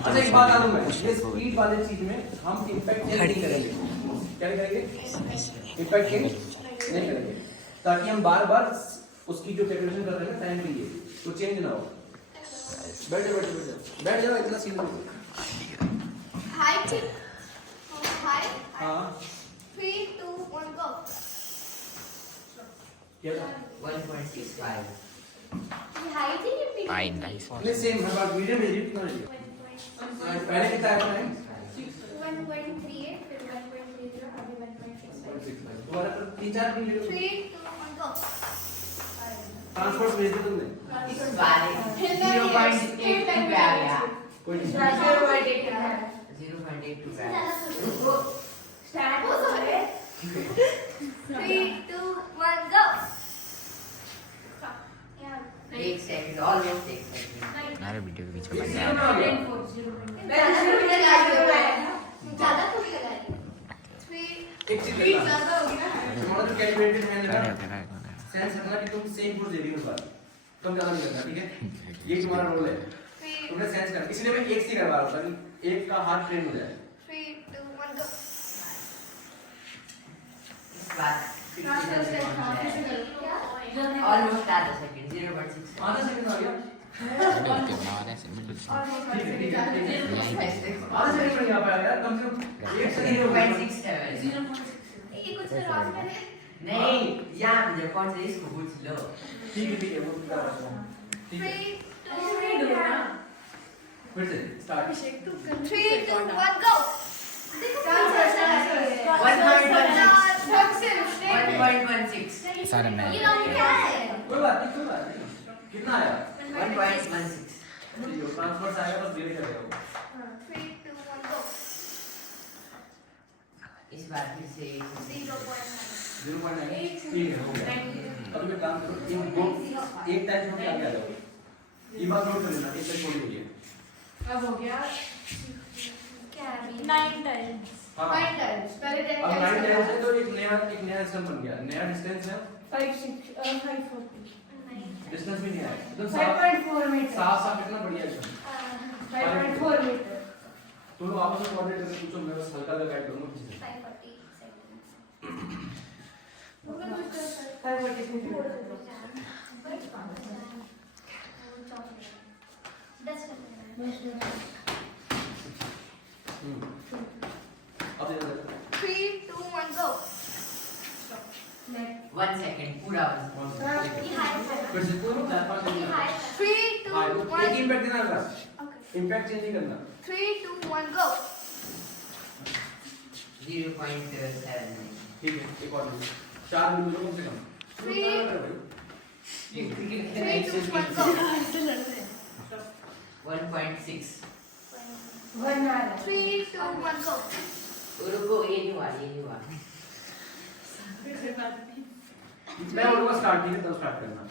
अच्छा एक बात आलू मैं ये स्पीड वाले चीज में हम इंपैक्ट नहीं करेंगे। क्या नहीं करेंगे? इंपैक्ट नहीं करेंगे ताकि हम बार बार उसकी जो कैलकुलेशन कर रहे हैं टाइम के लिए तो चेंज ना हो। बैठ जाओ बैठ जाओ इतना सीधा हाई ठीक हाई हाँ 3 2 1 गो क्या 1.65 ये हाई थी कि पीक Fine, nice. नहीं सेम है बात मीडियम है जी कितना है पहले कितना आया था 1.38 फिर 1.30 अभी 1.65 दोबारा 3-4 मिनट 3 2 1 गो ट्रांसपोर्ट भेज दिया तुमने इस बार 0.82 पे आ गया कोई नहीं 0.82 पे आ रुको स्टार्ट हो सकते 3 2 1 गो एक सेकंड ऑलमोस्ट एक सेकंड हमारे वीडियो के पीछे बन जीरो गया ना आ गया ज्यादा थोड़ी लगा रही 3 एक चीज करना होगी ना तुम्हारा जो कैलकुलेटेड है ना अरे अरे सेंस रखना कि तुम सेम फूड दे रही हो इस बार कम ज्यादा नहीं करना ठीक है ये तुम्हारा रोल है तुमने सेंस करना इसलिए मैं एक से करवा रहा हूं ताकि एक का हाथ ट्रेन हो जाए 3 2 1 गो इस बार ऑलमोस्ट आधा सेकंड 0.6 आधा सेकंड आ गया मिनट बना रहे हैं मिनट ठीक है आधा सेकंड में आ पाया यार कम से कम एक सेकंड हो गया 0.67 ये कुछ रात में नहीं यहाँ मुझे कौन से इसको पूछ लो ठीक है वो कर रहा हूं ठीक है 3 2 फिर से स्टार्ट 3 2 1 गो 1.16 सारे नए ये लोग क्या है कोई बात नहीं कितना आया 1.16 ट्रांसफर आएगा तो डिलीट करेगा 3 2 1 गो इस बार फिर से 0.9 ठीक है हो गया अब मैं काम करो इन दो एक टाइम छोड़ के आगे आ जाओ ये बात नोट कर लेना एक टाइम छोड़ दीजिए अब हो गया क्या है 9 टाइम्स हां पहले 10 अब 9 टाइम से तो एक नया डिस्टेंस बन गया नया डिस्टेंस है 540 डिस्टेंस भी नहीं आया एकदम 5.4 मीटर साफ कितना बढ़िया है 5.4 मीटर तुम लोग आपस में कोऑर्डिनेट करके पूछो मैं बस हल्का हल्का गाइड करूंगा पीछे से 540 सेकंड्स 540 मीटर 10 अब इधर 3 2 1 गो 1 सेकंड पूरा ये हाई फिर से पूरा 4-5 ये सेकंड हाई 3 2 एक 1 इंपैक्ट देना होगा ओके इंपैक्ट चेंज नहीं करना 3 2 1 गो 0.7 ठीक है एक और 4 मिनट कम से कम 3 2 1 गो 1.6 1 आ रहा 3 2 1 गो रुको ये नहीं हुआ मैं बोलूंगा स्टार्ट ठीक है तब स्टार्ट करना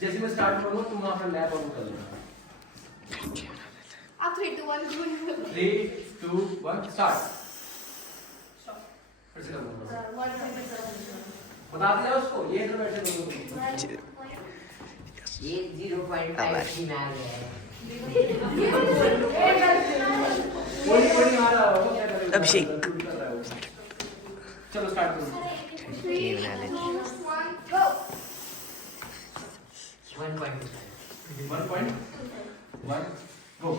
जैसे मैं स्टार्ट करूंगा तुम अपना लैप और वो कर लेना अब 3 2 1 गो 3 2 1 स्टार्ट फिर से करूंगा बता दिया उसको ये तो बैठे दोनों ये 0.5 में आ गया है कोई नहीं आ रहा हो क्या करेगा अभिषेक। चलो स्टार्ट करो 3 बना लेते 2 1 गो 1.5 1.1 गो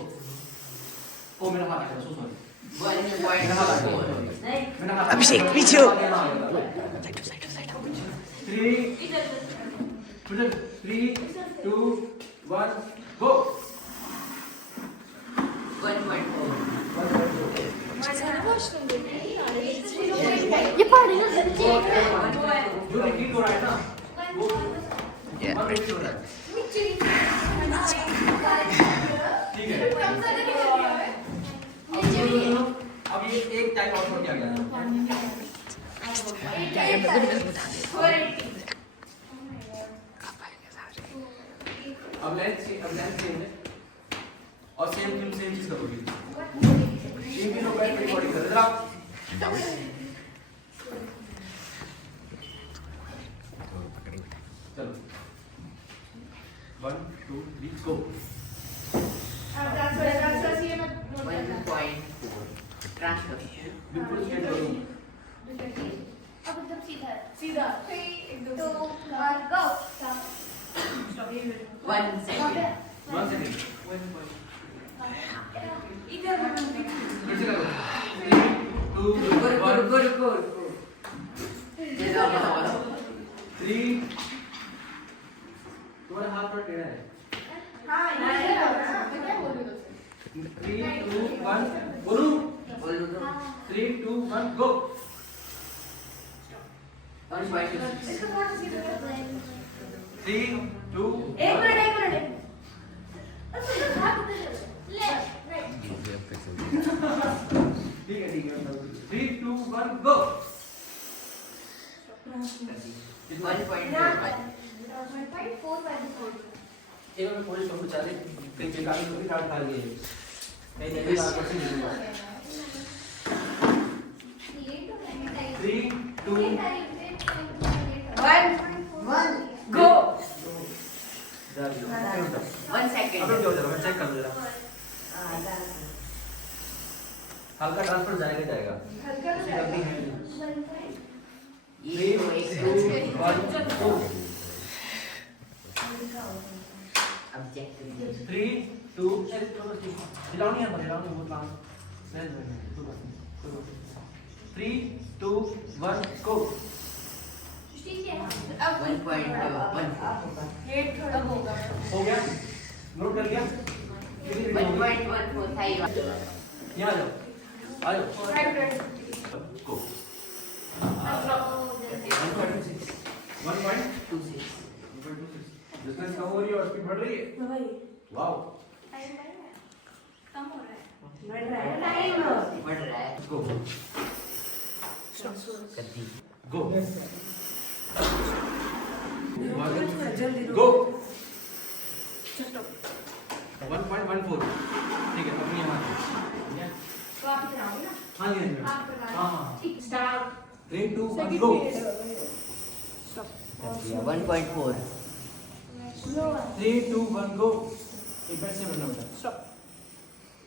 ओ मेरा हाथ आ गया सो सॉरी 1.4 अभिषेक पीछे हो। 3 2 1 गो 1.4 ये पढ़ लो जो रिपीट हो रहा है ना वो Yeah. वन रिपीट हो रहा है ठीक है अब ये एक टाइम और छोड़ दिया गया अब लेंथ चेंज है और सेम चीज करोगे एक भी लोग बैठ रिकॉर्डिंग कर इधर आओ चलो 1 2 3 गो 1.5 ट्रांसफर बिल्कुल स्ट्रेट करो। अब एकदम सीधा है। सीधा 3 2 1 go stop 1 सेकंड 1 सेकंड इधर फिर से करो 3 2 रुको 3 तुम्हारा हाथ पर टेढ़ा है। हां ये है ना मैं क्या बोल रही हूं 3 2 1 बोलो बोलो 3 2 1 गो। 1.2 इसको थोड़ा सीधा कर 3 2 एक मिनट अच्छा हाथ उधर लेफ्ट राइट ठीक है 3 2 1 गो। 1.4 एक में पुलिस को पूछा दे कहीं बेकार की कोई काट खा गई है नहीं नहीं बात कुछ नहीं हुआ। 3 2 1 गो जा रही हो 1 अब सेकंड रुक जाओ जरा मैं चेक कर लूं जरा हल्का ट्रांसफर जाएगा हल्का उसकी गलती है ये तो 3 2 1 गो। ऑब्जेक्टिव 3 2 हिलाओ नहीं बहुत लाम सहज 3 2 1 गो। 1.1 हेड थोड़ा होगा हो गया नोट कर लिया 1.14 था ये यहाँ आ जाओ गो 1.26 डिस्टेंस कम हो रही है और स्पीड बढ़ रही है। भाई वाओ कम हो रहा है बढ़ रहा है टाइम बढ़ रहा है गो कर दी गो जल्दी गो 1.14 ठीक है अब यहाँ तो आप चलाओगे ना हाँ जी आप बता हाँ हाँ स्टार्ट 3 2 1 गो 1.4 3 2 1 गो इम्पैक्ट से बनना बेटा स्टॉप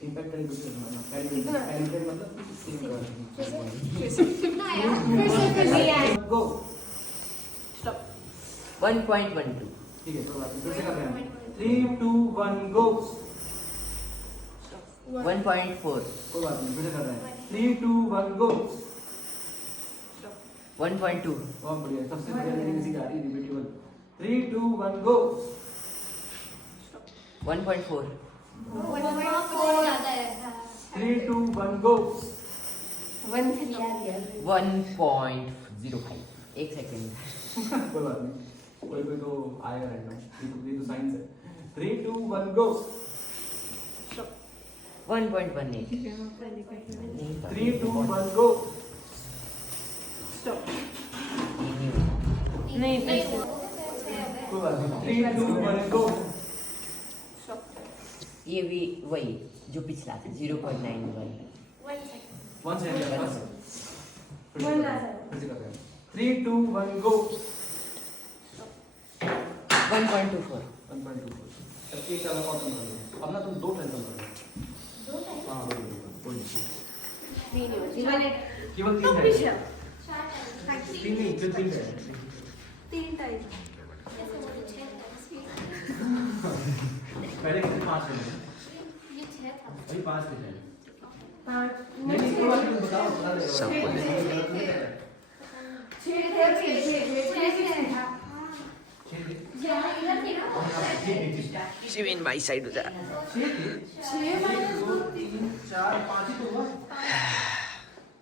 इम्पैक्ट करें दूसरे बनाना कैलिब्रेट मतलब कितना आया फिर से नहीं आया गो 1.12 ठीक है तो बात फिर से कर रहे हैं 3 2 1 गो 1.4 कोई बात नहीं फिर से कर रहे हैं 3 2 1 गो 1.2 बहुत बढ़िया सबसे बढ़िया लेकिन इसी का आ रही है रिपीटेबल 3 2 1 गो 1.4 ज्यादा है 3 2 1 गो 1.05 एक सेकंड कोई बात नहीं कोई कोई तो आएगा रैंडम ये तो साइंस है 3 2 1 गो 1.18 3 2 1 गो नहीं कोई बात नहीं 3 2 1 गो ये भी वही जो पिछला था 0.91 1 सेकंड बस वन आ जाए। फिर से कर रहे हैं 3 2 1 गो 1.24 1.24 अब एक अलग और कम कर लो अब ना तुम दो टाइम कम करो हाँ कोई नहीं केवल 3 है 3 नहीं फिर 3 है 3 टाइम पहले कितने 5 थे ये 6 था अभी 5 थे पाँच नहीं कोई बात नहीं बताओ बता दे सब बोले। शिविन भाई साइड हो जा 1 2 3 4 5 ही तो हुआ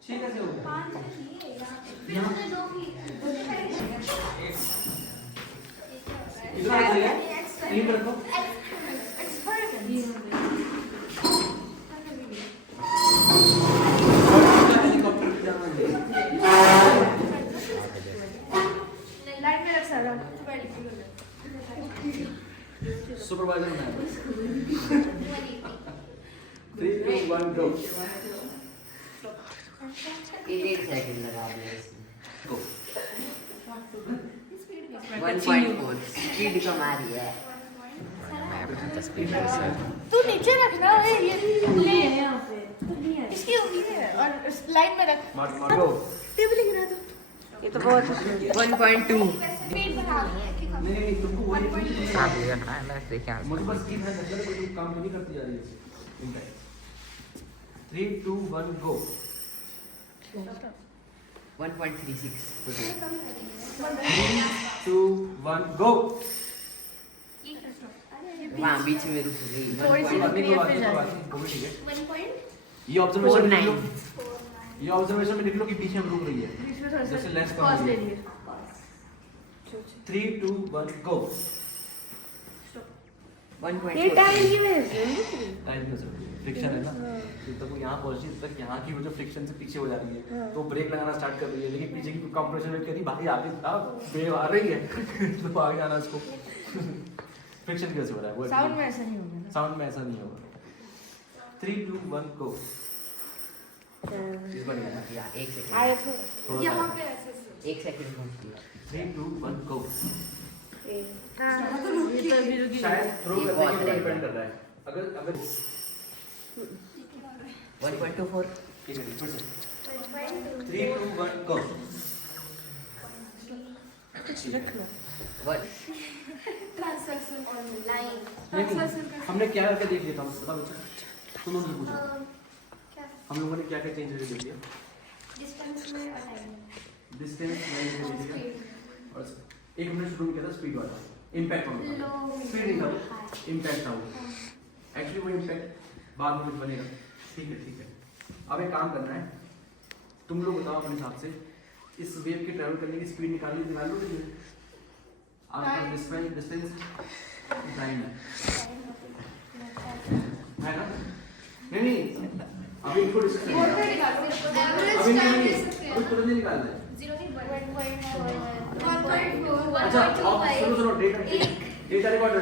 6 कैसे हो गया इतना आ गया 3 रखो हेलीकॉप्टर भी जाना है लाइट में रख सारा सुपरवाइजर में 3 2 1 गो 8 सेकंड लगा दिया इसमें गो 1.4 स्पीड कम आ रही है मैं अपनी तस्वीर में सर तू नीचे रखना है ये नहीं है यहाँ पे इसकी होगी है और लाइन में रख गो। टेबल गिरा दो ये तो बहुत 1.2 पेट बना नहीं तुमको वही हाँ भैया हाँ मैं देखिए मुझे बस की है मतलब कोई काम नहीं करती जा रही है इनका 3 2 1 गो 1.36 3 2 1 गो वहाँ बीच में रुक गई थोड़ी सी रुक रही है फिर जाती वो भी ठीक है 1 पॉइंट ये ऑब्जर्वेशन 49 ये ऑब्जर्वेशन में लिख लो कि पीछे हम रुक रही है बीच में थोड़ा जैसे लेस सा पॉज कर ले लिए लिए 3 2 1 गो 1.4 ये टाइम की वजह से टाइम में फ्रिक्शन है ना जब तक वो यहाँ पहुंची तब तक यहाँ की वो जो फ्रिक्शन से पीछे हो जा रही है तो ब्रेक लगाना स्टार्ट कर रही है लेकिन पीछे की कंप्रेशन वेट कहती भाई आगे वेव आ रही है तो आगे आना उसको फ्रिक्शन की वजह से हो रहा है वो साउंड में ऐसा नहीं होगा साउंड में ऐसा नहीं होगा 3 2 1 गो इस बार नहीं या एक सेकंड आया थोड़ा यहाँ पे ऐसे एक सेकंड में 3 2 1 गो ये तो अभी रुकी शायद थ्रो ये करने बहुत के ऊपर है। डिपेंड कर रहा है अगर 1.24 ठीक है फिर से 3 2 1 गो What? ट्रांसलेशन ऑनलाइन नहीं हमने क्या करके देख लिया था बता बच्चा तुम लोग पूछो क्या हम लोगों ने क्या क्या चेंज करके देख लिया डिस्टेंस में और टाइम डिस्टेंस में देख लिया और एक हमने शुरू किया था स्पीड वाला इम्पैक्ट वाला लो स्पीड नहीं था वो इम्पैक्ट था वो एक्चुअली वो इम्पैक्ट बाद में कुछ बनेगा ठीक है अब एक काम करना है तुम लोग बताओ अपने हिसाब से इस वेव के ट्रैवल करने की स्पीड निकाल लो आपका डिस्टेंस टाइम है ना नहीं अभी इनको डिस्कस करेंगे अभी नहीं अभी तुरंत नहीं निकालना है अच्छा आप सुनो डेटा रिकॉर्डर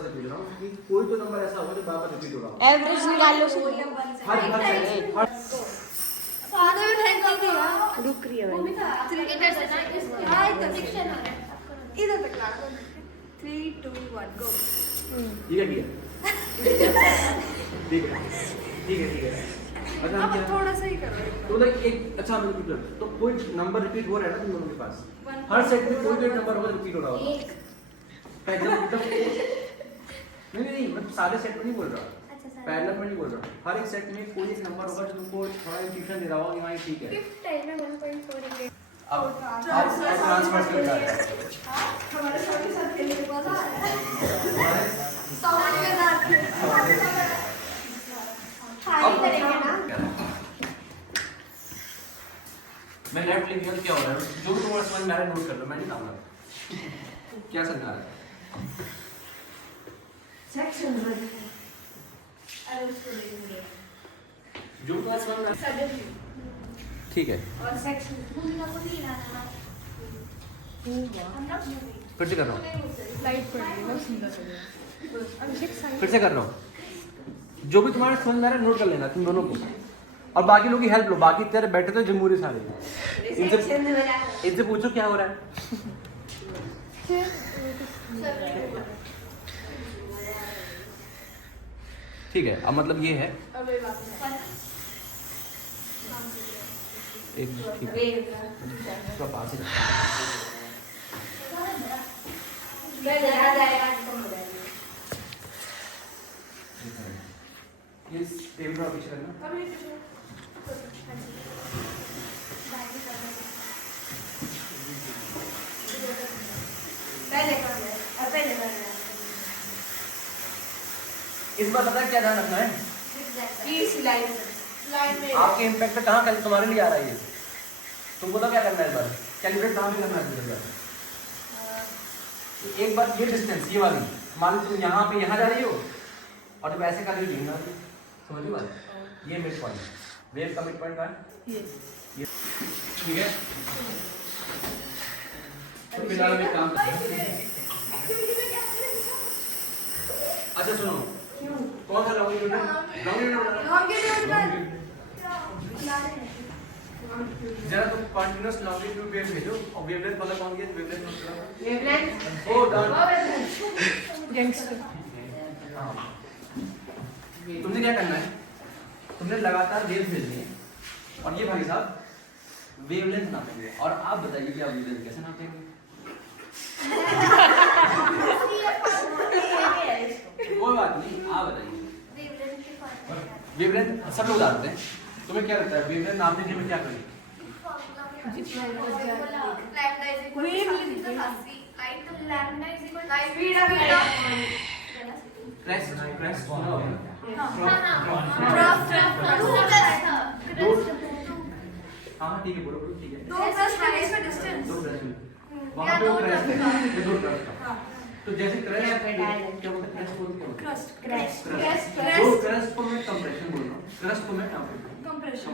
से पूछ रहा हूँ कि कोई तो नंबर ऐसा होगा जो बार बार रिपीट हो रहा हो एवरेज निकाल लो हर रुक रही है भाई इधर तक ला 3 2 1 गो ठीक है अच्छा हम क्या थोड़ा सा ही करो तो लाइक एक अच्छा हम रिपीट करते तो कोई नंबर रिपीट हो रहा है ना तुम लोगों के पास हर सेट में कोई नंबर होगा रिपीट हो रहा होगा नहीं मैं सारे सेट में नहीं बोल रहा पैरेलल में नहीं बोल रहा हर एक सेट में कोई एक नंबर होगा जो तुमको थोड़ा इंट्यूशन दे रहा होगा कि हाँ ठीक है फिफ्थ टाइम में 1.4 अब ट्रांसफर कर रहा है हमारे साथ खेलने के बाद समझ में ना खाली करेंगे ना मैं लेफ्ट लिख दिया क्या हो रहा है जो भी तुम्हारा समझ में आ रहा है नोट कर लो मैं नहीं लाऊंगा क्या समझ आ रहा है सेक्शन अरे उसको देखेंगे जो तुम्हारा समझ में आ रहा सडनली है ठीक है और सेक्शन भूमिका को नहीं लाना हम ना फिर से कर रहा हूँ लाइट पड़ रही है बहुत सुंदर लग रहा है अभिषेक साइड फिर से कर रहा हूँ जो भी तुम्हारे समझ में आ रहा है नोट कर लेना तुम दोनों को और बाकी लोगों की हेल्प लो बाकी तेरे बैठे तो जमहूरी सारे इनसे पूछो क्या हो रहा है ठीक है अब मतलब ये है एक ठीक है इसका पास ही ये टेबल पर पीछे करना इस बार पता है क्या ध्यान रखना है आपके इम्पैक्ट पे कहाँ तुम्हारे लिए आ रहा है ये तुमको तो क्या करना है इस बार कैलकुलेट कहाँ भी करना है एक बार ये डिस्टेंस ये वाली मान लो तुम यहाँ पे यहाँ जा रही हो और तुम ऐसे कर रही हो समझ लो बात ये मिड पॉइंट वेव का मिड पॉइंट का है ये ठीक है तो फिलहाल मैं काम अच्छा सुनो कौन सा लॉन्गिट्यूड है जरा तुम कंटीन्यूअस लॉन्गिट्यूड वेव भेजो और वेवलेंथ वाला कौन दिया वेवलेंथ ओ डन गैंगस्टर तुमने क्या करना है तुमने लगातार वेव भेजनी है और ये भाई साहब वेवलेंथ नापेंगे। और आप बताइए कि आप वेवलेंथ कैसे नापेंगे? कोई बात नहीं, आप बताइए। वेवलेंथ सब लोग जानते हैं, तुम्हें क्या लगता है वेवलेंथ नापने के लिए क्या करें? क्रेस्ट सुना होगा? हाँ ठीक है, बोलो ठीक है। दो crest में। वहाँ पे वो crest है, ये दो crest है। तो जैसे crest क्या बोलते हैं? crest बोलते हैं क्या? crest दो crest को मैं compression बोल रहा हूँ, crest को मैं compression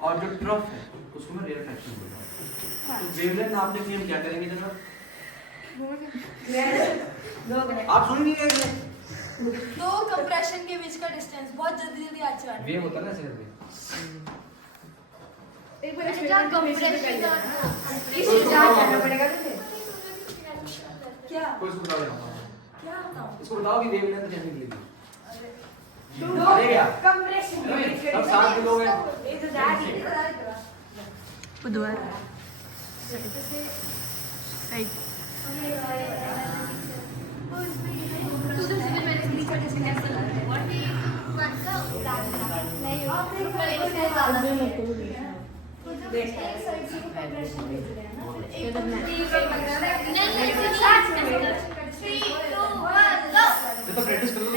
और जो trough है उसको मैं rarefaction बोल रहा हूँ। तो वेवलेंथ नापने के लिए हम क्या करेंगे जनाब? आप सुन नहीं रहे थे? दो कंप्रेशन के बीच का डिस्टेंस बहुत जल्दी आज चला वेव होता है ना सिर में। एक बार करना पड़ेगा तुझे। क्या कोई इसको बता देना। क्या बताऊं? इसको बताओ कि वेवलेंथ कैसे निकलेगी? दो अरे यार कंप्रेशन के बीच का सब साथ के लोग हैं। ये तो जाएगी बुधवार ये तो प्रैक्टिस करो तुम।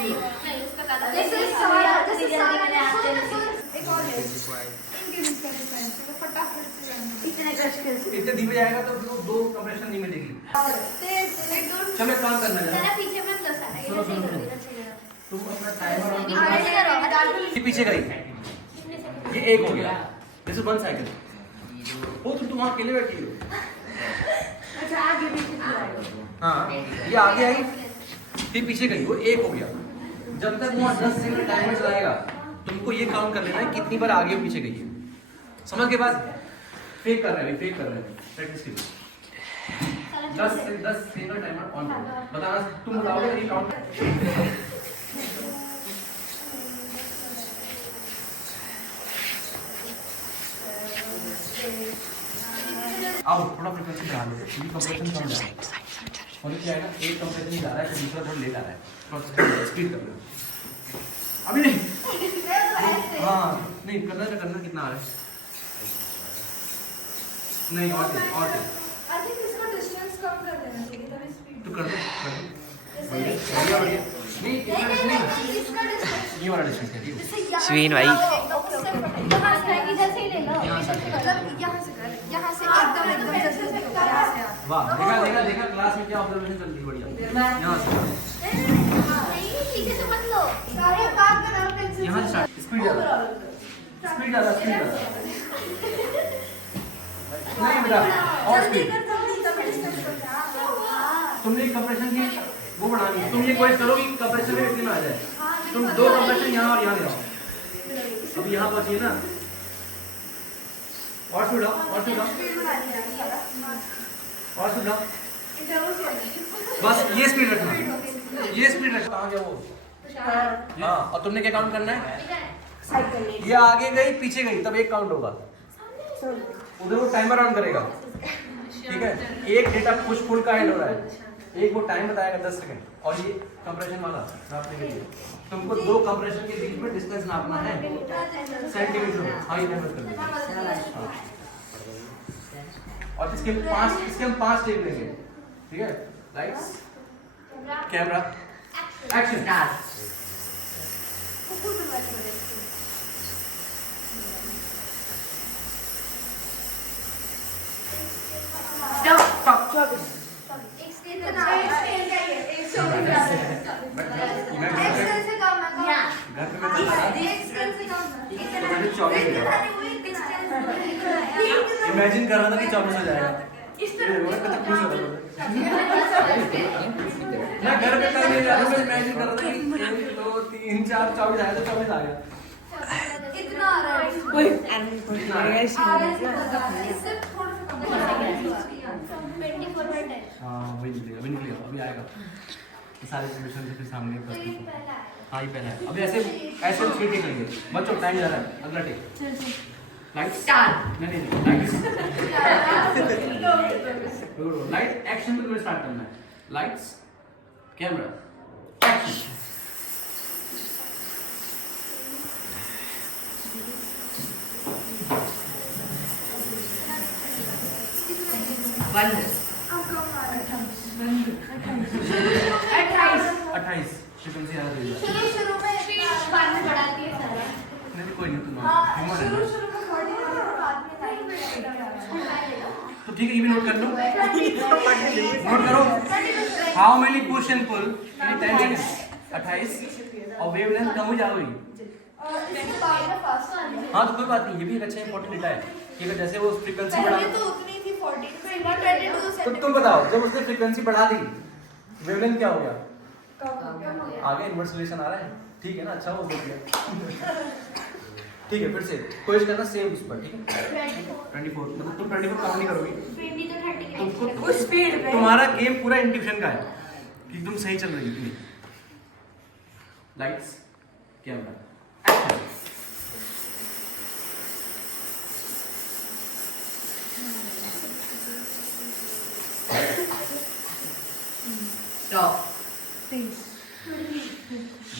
इतने धीमे जाएगा तो दो कंप्रेशन नहीं मिलेगी। चलो एक काम करना है, तुम अपना टाइमर ऑन करो। ये पीछे गई, ये एक हो गया। This is one cycle. वो तुम वहाँ अकेले बैठी हो। हाँ ये आगे आई, फिर पीछे गई, वो एक हो गया। जब तक वहाँ 10 सेकंड टाइमर चलाएगा तुमको ये काउंट कर लेना है कितनी बार आगे और पीछे गई है। समझ के बाद फेक कर रहे हैं प्रैक्टिस के लिए। 10 सेकंड टाइमर ऑन करो। बताना तुम बताओगे ये काउंट। आओ थोड़ा फ्रीक्वेंसी बढ़ा लो, क्योंकि कंप्रेशन कम जा रहा है। और क्या है ना, एक कंप्रेशन ही जा रहा है, दूसरा थोड़ा लेट आ रहा है। थोड़ा स्पीड कर लो। अभी नहीं। हाँ नहीं करना कितना आ रहा है? नहीं और तेज। आई थिंक इसका डिस्टेंस कम कर देना चाहिए तभी स्पीड तो कर दो। बढ़िया। नहीं इतना नहीं, ये वाला डिस्टेंस है ठीक है। स्वीन भाई यहाँ से एकदम जैसे वाह देखा क्लास में क्या ऑब्जर्वेशन चल रही है। बढ़िया यहाँ से यहाँ से स्पीड ज़्यादा नहीं बेटा और स्पीड। तुमने कंप्रेशन की वो बढ़ानी है। तुम ये कोशिश करो कि कंप्रेशन में कितने में आ जाए। तुम दो कंप्रेशन यहाँ और यहाँ ले आओ। अभी यहाँ पहुँचिए ना, और स्पीड आओ। बस ये स्पीड रखना। कहाँ गया वो? हाँ और तुमने क्या काउंट करना है? ये आगे गई पीछे गई तब एक काउंट होगा। उधर वो टाइमर ऑन करेगा, ठीक है। एक डेटा पुश पुल का एंड हो रहा है, एक वो टाइम बताएगा 10 सेकंड। और ये कंप्रेशन वाला नापने के लिए तुमको दो कंप्रेशन के बीच में डिस्टेंस नापना है सेंटीमीटर में। हाँ ये मेहनत कर लीजिए। और इसके हम 5 टेक लेंगे, ठीक है। Lights camera action. इमेजिन कर रहा था कि 24 हो जाएगा। मैं घर पे कर नहीं रहा था, मैं इमेजिन कर रहा था कि 1 2 3 4 24 आया तो 24 आ गया। इतना आ रहा है हाँ वही निकलेगा अभी आएगा। सारे सॉल्यूशन से फिर सामने हाँ ये पहला है। अभी ऐसे 3 टेक लेंगे बच्चों, टाइम जा रहा है। अगला टेक लाइट्स Start. नहीं लाइट्स लाइट एक्शन पे तुम्हें स्टार्ट करना है लाइट्स कैमरा एक्शन बंद. 28 फ्रीक्वेंसी आ रही है शुरू में बाद में बढ़ाती है सारा नहीं कोई नहीं तुम ह्यूमन है ना तो ठीक है ये भी नोट कर लो नोट करो how many push and pull in 10 seconds 28 और वेवलेंथ कम हो जाएगी हाँ तो कोई बात नहीं ये भी एक अच्छा इंपॉर्टेंट डेटा है कि अगर जैसे वो फ्रीक्वेंसी बढ़ा तो उतनी थी 14 पे एक बार 22 तो तुम बताओ जब उसने फ्रीक्वेंसी बढ़ा दी वेवलेंथ क्या हो गया कम हो गया आगे इनवर्स रिलेशन आ रहा है ठीक है ना अच्छा वो बोल दिया ठीक है फिर से कोशिश करना सेम उस पर ठीक है 24 मतलब तुम 24 काउंट नहीं करोगी 20 तो 30 तुमको उस स्पीड पे. तुम्हारा गेम पूरा इंट्यूशन का है कि तुम सही चल रही हो लाइट्स कैमरा एक्शन Stop.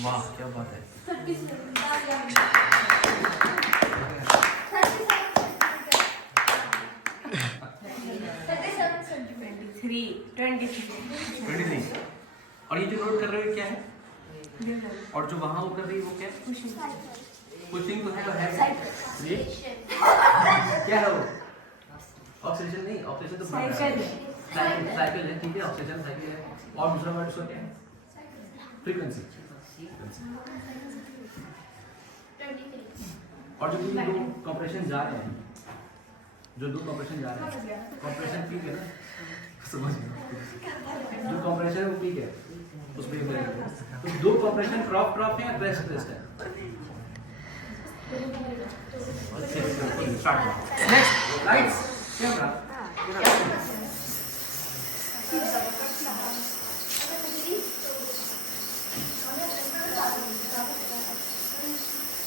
वाह क्या बात है 23. 23 और ये जो नोट कर रहे हो क्या है और जो वहां वो कर रही है वो क्या है पुशिंग तो है तो है ये क्या है वो ऑक्सीजन नहीं ऑक्सीजन तो साइकिल है ठीक है ऑक्सीजन साइकिल है और दूसरा वर्ड उसका क्या है फ्रीक्वेंसी और जो दो कंप्रेशन जा रहे हैं जो दो कंप्रेशन जा रहे हैं कंप्रेशन पीक है ना समझ गए जो कंप्रेशन है वो पीक है उसमें तो दो कंप्रेशन क्रॉप क्रॉप है या क्रेस्ट क्रेस्ट है start next lights camera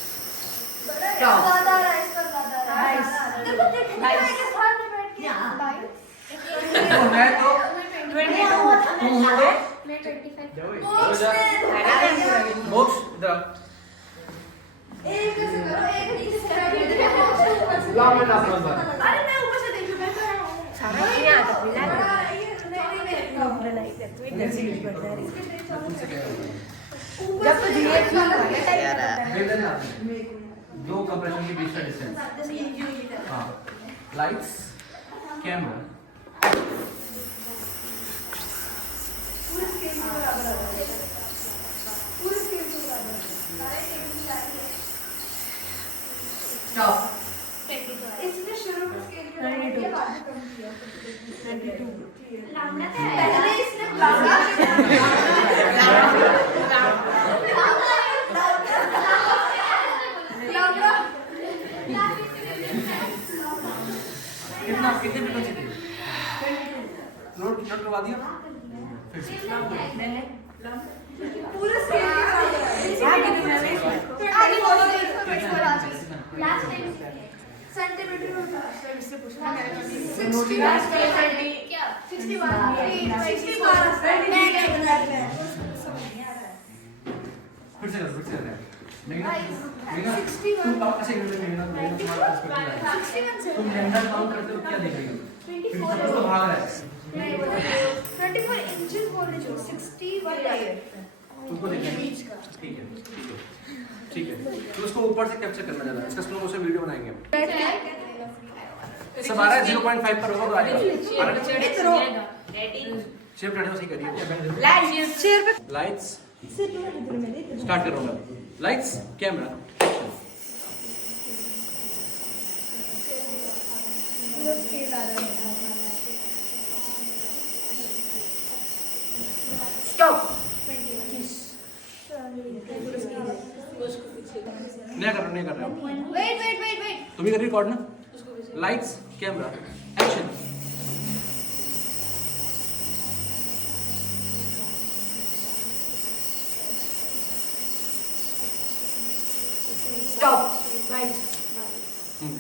Stop. ज्यादा राइस कर ज्यादा राइस देखो देखो के साथ में बैठ के तो है तो 22. तुम हो गए मैं 25 मोक्ष इधर एक कैसे करो एक नीचे से करो लाओ मैं नाम बोल रहा अरे मैं ऊपर से देखूं मैं कर रहा हूं सारा नहीं आता पिला. जब तो धीरे दो कंप्रेशन के बीच का डिस्टेंस हाँ लाइट्स कैमरा Stop. इसने शुरू में स्केल किया बाद में कम किया 22 लैम्डा पहले इसने कितना कितने फ्रीक्वेंसी थी नोट करवा दिया फिर से पूरा स्केल लास्ट टाइम सेंटीमीटर में इससे पूछना क्या फिर से कर लेकिन तुम ऐसे करते तुम्हारा पर्सपेक्टिव तुम लैम्डा काउंट करते हो क्या देख रही हो फिर तो भाग रहा है 24 इंचेस बोल रहे हो 61 है तुमको देखना है ठीक है ठीक है तो उसको ऊपर से कैप्चर करना ज़्यादा इसका स्लो मोशन वीडियो बनाएंगे हम सब आ रहा है 0.5 पर होगा तो आ जाएगा शेप रेडी सही करिए लाइट्स स्टार्ट करूंगा लाइट्स कैमरा Stop. नहीं कर रहा हूँ वेट तुम ही कर रिकॉर्ड ना लाइट्स कैमरा एक्शन Stop.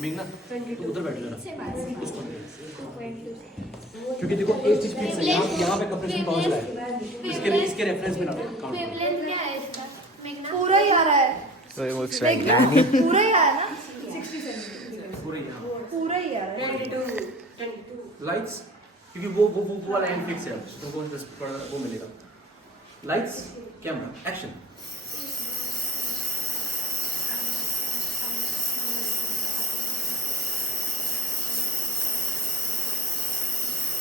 मेघना तू उधर बैठ जरा से बात उसको 22 क्योंकि देखो एक चीज फिक्स है यहाँ पे कंप्रेशन पहुंच रहा है इसके रेफरेंस में ना काउंट वेवलेंथ क्या है इसका मेघना पूरा ही आ रहा है Volkswagen पूरा ही आ रहा है ना 60 सेंटीमीटर पूरे यहाँ पूरा ही आ रहा है 22 लाइट्स क्योंकि वो वाला एंड फिक्स है तो वो मिलेगा lights camera action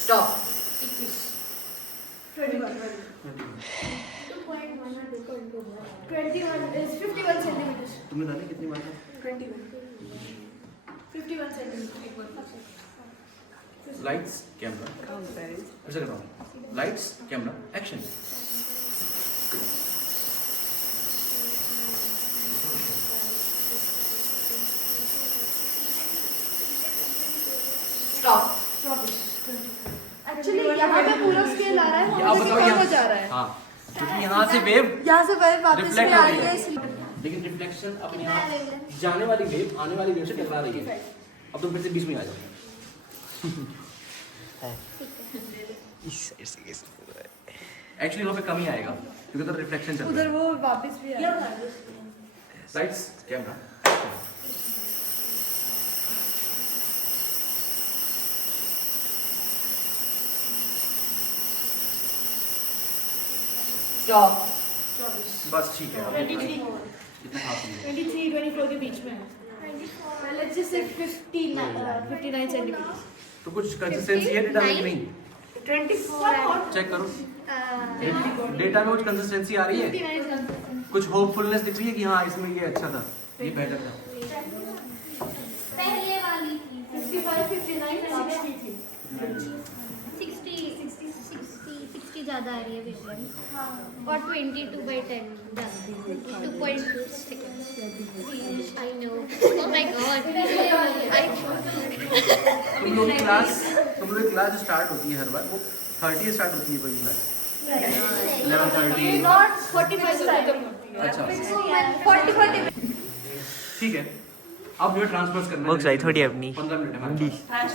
stop 21 is 51 centimeters. तुमने डाले कितनी बार था 51 centimeters. लाइट्स कैमरा ऐसा कर रहा हूँ lights camera action stop actually यहाँ पे पूरा स्केल आ रहा है वहाँ से कम हो जा रहा है हाँ क्योंकि यहाँ से वेव यहाँ से वेव वापस रिफ्लेक्ट में हो आ रही रही है है इसलिए लेकिन रिफ्लेक्शन अपने यहाँ जाने वाली वेव आने वाली वेव से टकरा रही है अब तुम फिर से बीच में आ जाओ इस साइड से कैसे पूरा है? एक्चुअली वहाँ पे कम ही आएगा क्योंकि उधर रिफ्लेक्शन चल उधर रहा वो वापस भी आ रहा है है लाइट्स कैमरा स्टॉप बस ठीक है 23 इतना हाफ नहीं है 23 24 के बीच में है लेट्स जस्ट से 59 सेंटीमीटर तो कुछ कंसिस्टेंसी है डेटा में कि नहीं 24 चेक करो डेटा में कुछ कंसिस्टेंसी आ रही है कुछ होपफुलनेस दिख रही है कि हाँ इसमें ये अच्छा था ये बेटर था पहले वाली 65 59 60 थी 60 ज्यादा आ रही है विजुअल और 22/10 2.2 seconds. I know. Oh my god. तुम लोग की क्लास स्टार्ट होती है हर बार वो 30 स्टार्ट होती है कोई क्लास 11:30 नॉट 45 टाइम अच्छा 40 ठीक है अब जो ट्रांसफर करना Volkswagen भाई थोड़ी अपनी 15 मिनट है हमारे पास।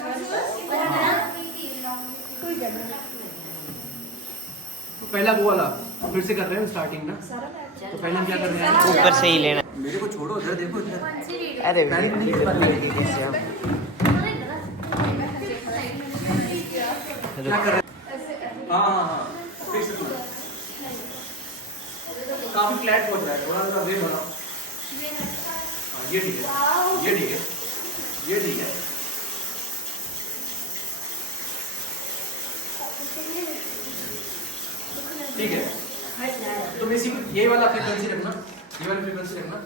तो पहला वो वाला फिर से कर रहे हैं स्टार्टिंग ना तो पहले हम क्या कर रहे हैं ऊपर से ही लेना मेरे को छोड़ो उधर देखो इधर अरे पहले नहीं कर पाते कैसे हम क्या कर रहे हैं हाँ फिर से सुनो काफी फ्लैट पहुंच रहा है थोड़ा सा वेव बनाओ हाँ ये ठीक है ये ठीक है ये ठीक है ठीक है तुम इसी ये वाला फ्रीक्वेंसी रखना ये वाला फ्रीक्वेंसी रखना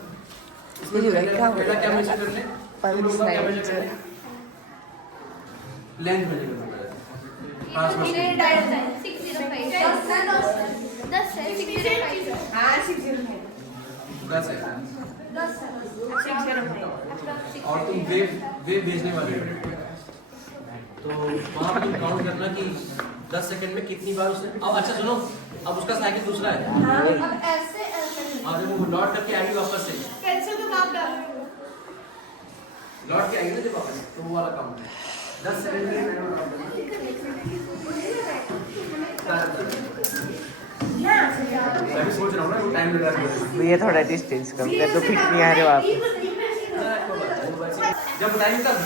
पहला क्या मेजर करने लेंथ मेजर करना ट्रांसफर 10 है 605 हाँ 60 है 10 है और तुम वेव भेजने वाले हो तो वहाँ पे तुम काउंट करना कि 10 सेकंड में कितनी बार उसने अब अच्छा सुनो अब उसका साइकिल दूसरा है अब ऐसे हाँ देखो वो लौट करके आएगी वापस से कैंसिल तो आप डाल लौट के आएगी ना जब वापस तो वो वाला काउंट है 10 सेकंड में मैं भी सोच रहा हूँ ना वो टाइम लगा रहा है भैया थोड़ा डिस्टेंस कम कर दो फिट नहीं आ रहे हो आप जब टाइम तक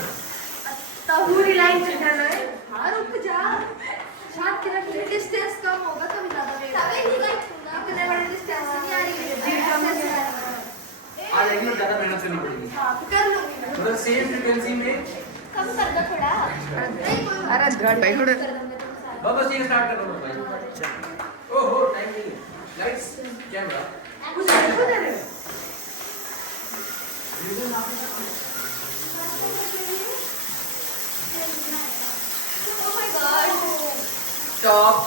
पूरी लाइन चढ़ाना है हाँ रुक जा शायद तेरा डिस्टेंस कम होगा तो ज्यादा इतने बड़े डिस्टेंस नहीं आ रही है आज एक मिनट ज्यादा मेहनत करनी पड़ेगी कर लूंगी मतलब सेम फ्रीक्वेंसी में कम कर दो थोड़ा अरे घट भाई थोड़े बस ये स्टार्ट कर दो भाई ओहो टाइम नहीं है लाइट्स कैमरा कुछ देखो दे रहे Oh my god. स्टॉप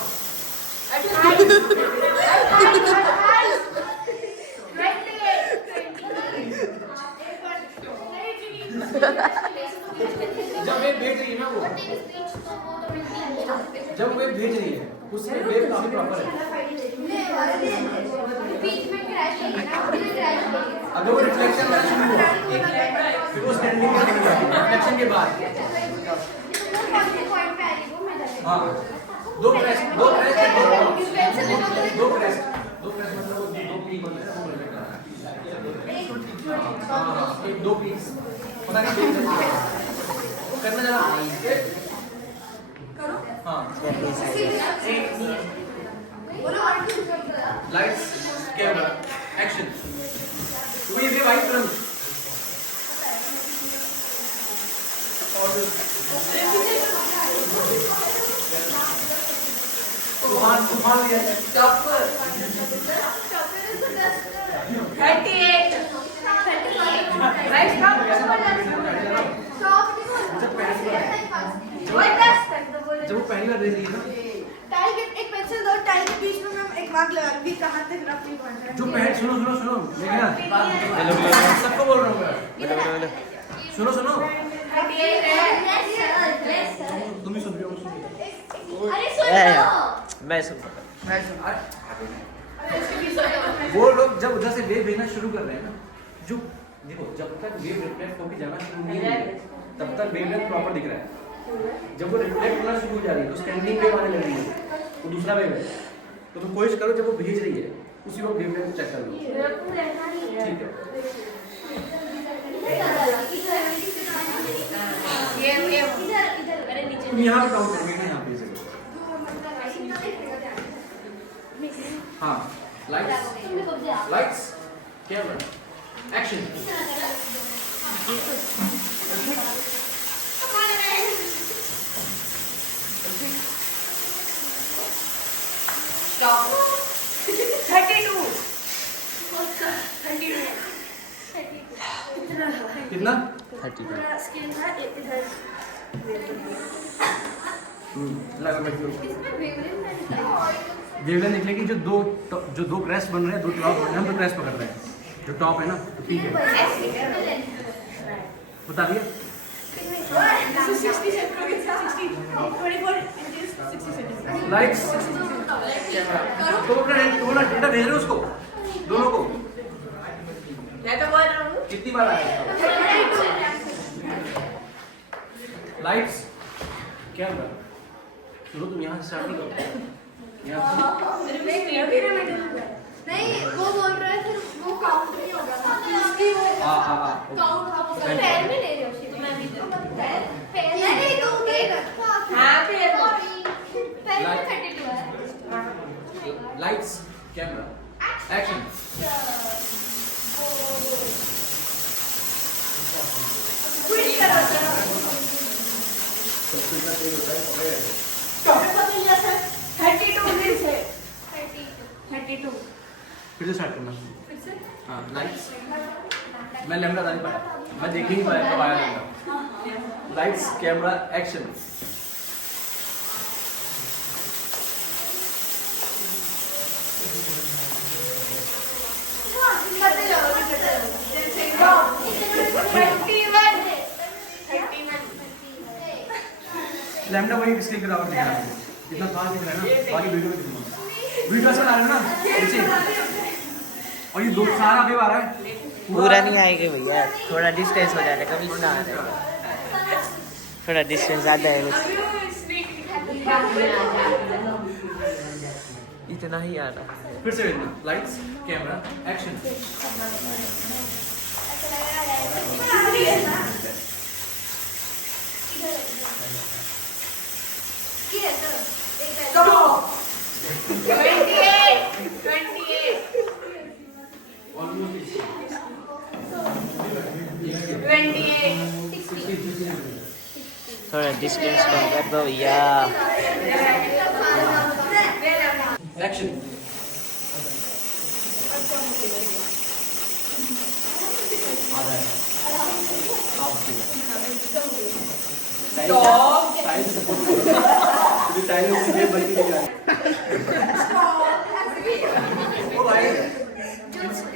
जब वेव भेज रही है ना वो जब वेव भेज रही है उसमें वेव काफी प्रॉपर है बीच में क्रैश होगी ना क्रैश होगी अगर वो रिफ्लेक्शन वाला शुरू हुआ फिर वो स्टैंडिंग में नहीं जाती, फ्लेक्शन के बाद। हाँ, दो प्रेस मतलब वो दो पीक होते हैं, वो लगेगा। हाँ, एक दो पीस पता नहीं करना जरा हाँ। Lights camera action. वो ये भाई तुरंत तूफान लिया चॉपर 38 राइट स्टॉप जब वो पहली बार दे रही है ना, टाई के एक पेंसिल दो, टाई के बीच में हम एक मार्क लगा भी कहां तक रफली पहुंच रहा है। जो पहले सुनो देखना सबको बोल रहा हूँ मैं, सुनो 38 है। तुम ही सुन रहे हो। अरे सुन लो। मैं सुन वो लोग जब उधर से वेव भेजना शुरू कर रहे हैं ना, जो देखो जब तक वेव रिफ्लेक्ट होकर जाना शुरू नहीं हुई तब तक वेवलेंथ प्रॉपर दिख रहा है। जब वो रिफ्लेक्ट होना शुरू हो जा रही है तो स्टैंडिंग वेव आने लग रही है, वो दूसरा वेव है। तो तुम कोशिश करो जब वो भेज रही है उसी वक्त वेवलेंथ चेक कर लो, ठीक है। तुम यहाँ पे काउंट करोगे ना, यहाँ पे हाँ। Lights camera action. स्टॉप 32 कितना 32 स्क्रीन था इधर लगा मैं वेवलेंथ निकलेगी। जो दो क्रेस्ट बन रहे हैं, दो टॉप बन रहे हैं, हम तो क्रेस्ट पकड़ रहे हैं। जो टॉप है ना तो ठीक है, बता दिया। 60 सेकंड 60 लाइट्स तो अपना डेटा भेज रहे हो उसको दोनों को। मैं तो बोल रहा हूँ कितनी बार आया? लाइट्स कैमरा शुरू। तुम यहाँ से स्टार्ट नहीं करो, यहाँ नहीं वो बोल रहा है फिर वो काउंट नहीं होगा उसकी वो काउंट पैर में ले रहे हो शिव, मैं भी तो पैर नहीं तो हां फिर पैर में 32 है। Lights camera action. क्विट करो टॉपिक को मिल जाता है 32 मिनट है 32 फिर से स्टार्ट करना। हाँ लाइट्स, मैं लैम्डा नहीं पाया, मैं देख ही नहीं पाया कब आया lambda. Lights camera action. Lambda वही इसलिए गिरावट दिखा रहा है, जितना फास्ट दिख रहा है ना, बाकी वीडियो में दिखूंगा। वीडियो से ला रहे हो ना नीचे, और ये दो सारा वेव आ रहा है पूरा नहीं आएगा भैया, थोड़ा डिस्टेंस हो जाएगा, कभी इतना आ जाएगा, थोड़ा डिस्टेंस आ जाएगा, इतना ही आ रहा है। फिर से देखना। Lights camera action. थोड़ा डिस्टेंस कम कर दो भैया। एक्शन।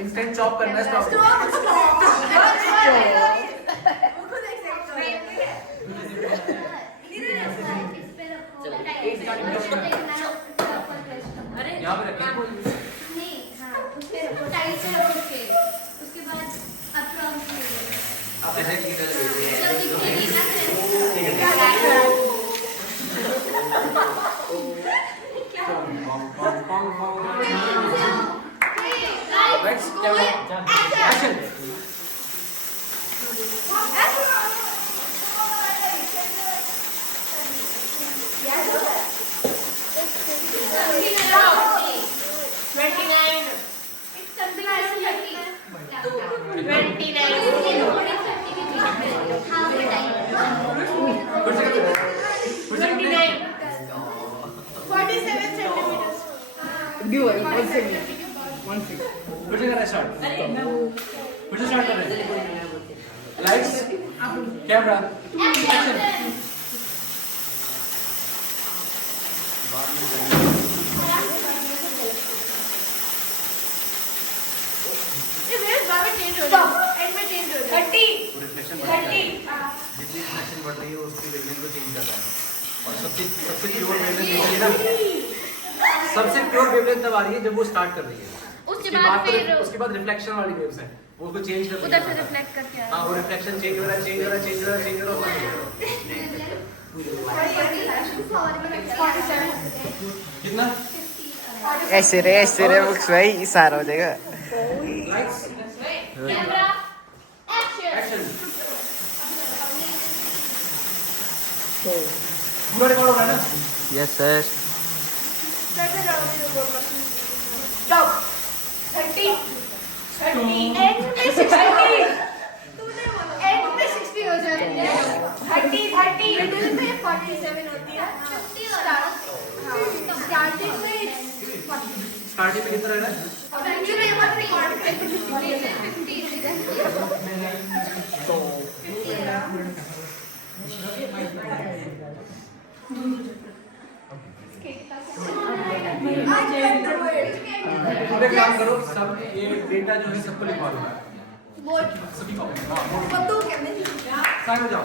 इंस्टेंट चॉप करना है, स्टॉप। यहाँ पे रखें। नहीं, हाँ, उस पे रखो, टाइट से रखो उसके बाद अप्रॉक्स ऐसे की तरह भेज रही है। जल्दी करेगी ना Lights, camera, action. फिर से कर रहे हैं start. फिर से start कर रहे हैं. Lights, camera, action. जितनी रिफ्लेक्शन बढ़ रही है उसकी वेवलेंथ को चेंज करता है और सबसे प्योर वेवलेंथ है ना, सबसे प्योर वेवलेंथ तब आ रही है जब वो स्टार्ट कर रही है। उसके बाद रिफ्लेक्शन वाली वेव्स है वो उसको चेंज कर उधर से रिफ्लेक्ट करके आ रहा हाँ वो रिफ्लेक्शन चेंज हो रहा है, चेंज हो रहा है, चेंज हो रहा है, चेंज हो रहा है। कितना ऐसे रे बुक्स भाई सारा हो जाएगा। Lights camera action action. पूरा रिकॉर्ड हो रहा है ना? Yes sir. स्टार्टिंग में कितना रहना है? अब एक काम करो, सब ये डेटा जो है सबको लिखवा लो, सभी को। हाँ, साइड हो जाओ।